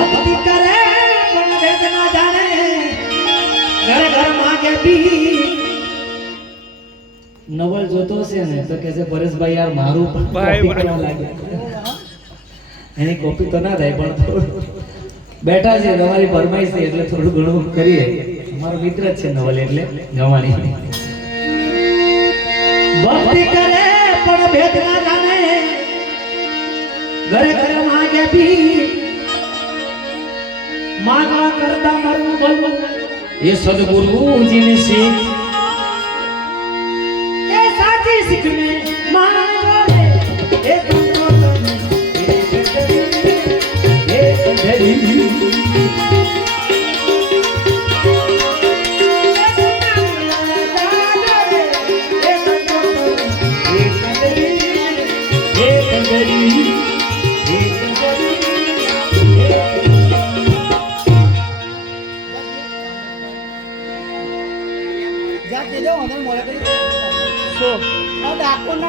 ભક્તિ કરે પણ વેદ ના જાણે ઘર ઘર માગે બી નવલ જોતો છે ને તો કે છે પરેશભાઈ યાર મારું કોપી કરવા લાગ્યા એની કોપી તો ના થાય પણ બેઠા છે તમારી ફરમાઈશ છે એટલે થોડું ઘણું કરીએ અમારો મિત્ર જ છે નવલ એટલે ગવાણી ભક્તિ કરે પણ ભેદ ના જાણે ઘરે ઘરે માગે બી માગવા કરતા મારું બોલવું એ સદગુરુજીની શીખ એ સાચી શીખ ને માનો રે એ તુમકો તમે એ સંજરી જાતે જાઓ અંદર મોળે કરી સો ના ડાકોર ના